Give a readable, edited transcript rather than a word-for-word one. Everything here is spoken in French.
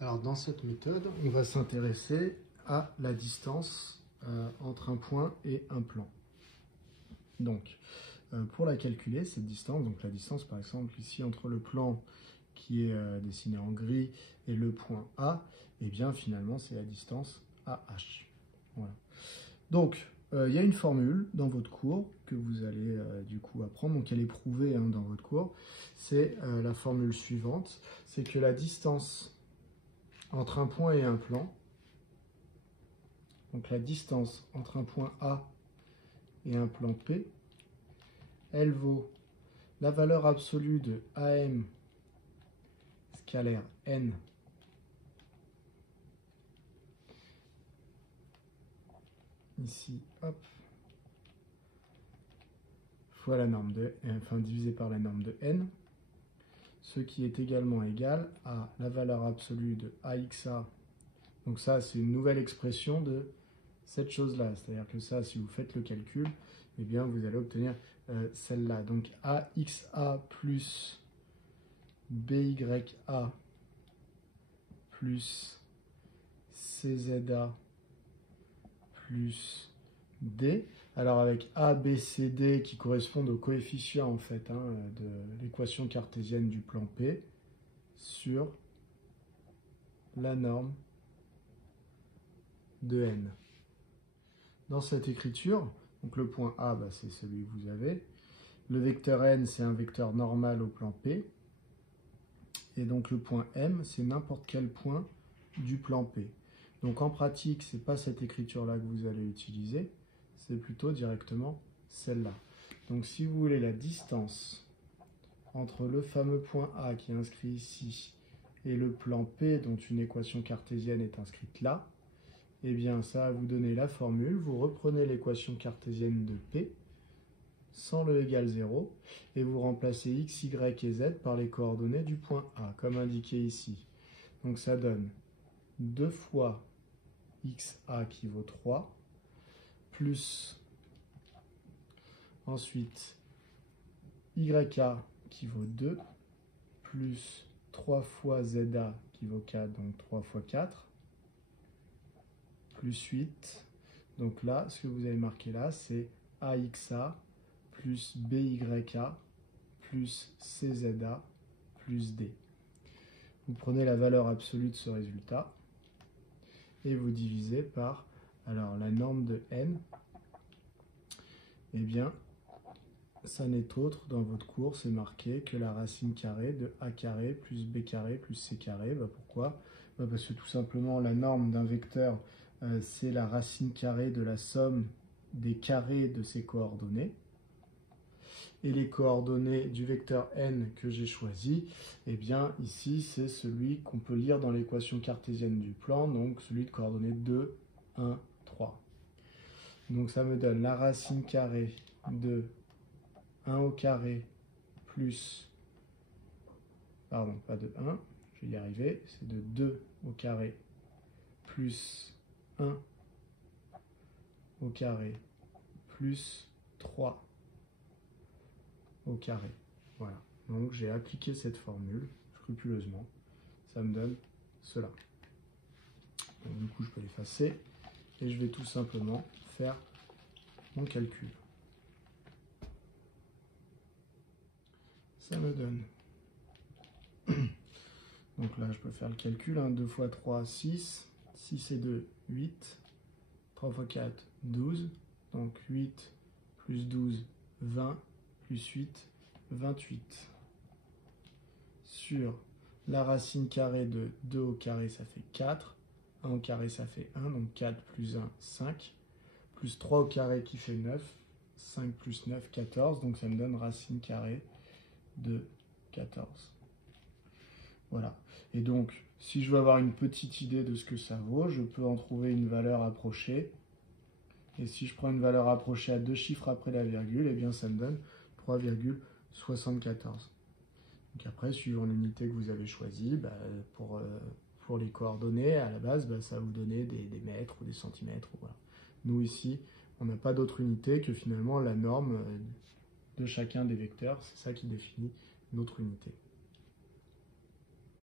Alors dans cette méthode, on va s'intéresser à la distance entre un point et un plan. Donc, pour la calculer, cette distance, donc la distance par exemple ici entre le plan qui est dessiné en gris et le point A, et bien finalement c'est la distance AH. Voilà. Donc, il y a une formule dans votre cours que vous allez du coup apprendre, donc elle est prouvée dans votre cours. C'est la formule suivante, c'est que la distance entre un point et un plan, donc la distance entre un point A et un plan P, elle vaut la valeur absolue de AM scalaire N ici, hop, fois la norme de, enfin divisé par la norme de N, ce qui est également égal à la valeur absolue de AXA. Donc ça, c'est une nouvelle expression de cette chose-là. C'est-à-dire que ça, si vous faites le calcul, eh bien, vous allez obtenir celle-là. Donc AXA plus BYA plus CZA plus D. Alors avec A, B, C, D qui correspondent aux coefficients en fait de l'équation cartésienne du plan P sur la norme de N. Dans cette écriture, donc le point A, c'est celui que vous avez. Le vecteur N, c'est un vecteur normal au plan P. Et donc le point M, c'est n'importe quel point du plan P. Donc en pratique, ce n'est pas cette écriture-là que vous allez utiliser, c'est plutôt directement celle-là. Donc si vous voulez la distance entre le fameux point A qui est inscrit ici et le plan P dont une équation cartésienne est inscrite là, eh bien ça va vous donner la formule. Vous reprenez l'équation cartésienne de P sans le égal 0 et vous remplacez x, y et z par les coordonnées du point A comme indiqué ici. Donc ça donne 2 fois xa qui vaut 3 plus ensuite yk qui vaut 2 plus 3 fois za qui vaut 4, donc 3 fois 4 plus 8. Donc là, ce que vous avez marqué là, c'est AXA plus BYA plus CZA plus D. Vous prenez la valeur absolue de ce résultat et vous divisez par alors la norme de N. Eh bien, ça n'est autre dans votre cours, c'est marqué que la racine carrée de A carré plus B carré plus C carré. Pourquoi? Parce que tout simplement la norme d'un vecteur, c'est la racine carrée de la somme des carrés de ses coordonnées. Et les coordonnées du vecteur n que j'ai choisi, eh bien ici c'est celui qu'on peut lire dans l'équation cartésienne du plan, donc celui de coordonnées 2, 1, 3. Donc ça me donne la racine carrée de 1 au carré plus, pardon, pas de 1, je vais y arriver, c'est de 2 au carré plus 1 au carré plus 3 au carré. Voilà. Donc j'ai appliqué cette formule scrupuleusement. Ça me donne cela. Donc, du coup, je peux l'effacer et je vais tout simplement faire mon calcul. Ça me donne. Donc là, je peux faire le calcul. 2 fois 3, 6. 6 et 2, 8. 3 fois 4, 12. Donc 8 plus 12, 20. Plus 8, 28. Sur la racine carrée de 2 au carré, ça fait 4. 1 au carré, ça fait 1. Donc 4 plus 1, 5. Plus 3 au carré qui fait 9. 5 plus 9, 14. Donc ça me donne racine carrée de 14. Voilà. Et donc, si je veux avoir une petite idée de ce que ça vaut, je peux en trouver une valeur approchée. Et si je prends une valeur approchée à 2 chiffres après la virgule, eh bien ça me donne 3,74. Donc après, suivant l'unité que vous avez choisie, pour les coordonnées, à la base, ça va vous donner des mètres ou des centimètres. Voilà. Nous ici, on n'a pas d'autre unité que finalement la norme de chacun des vecteurs. C'est ça qui définit notre unité.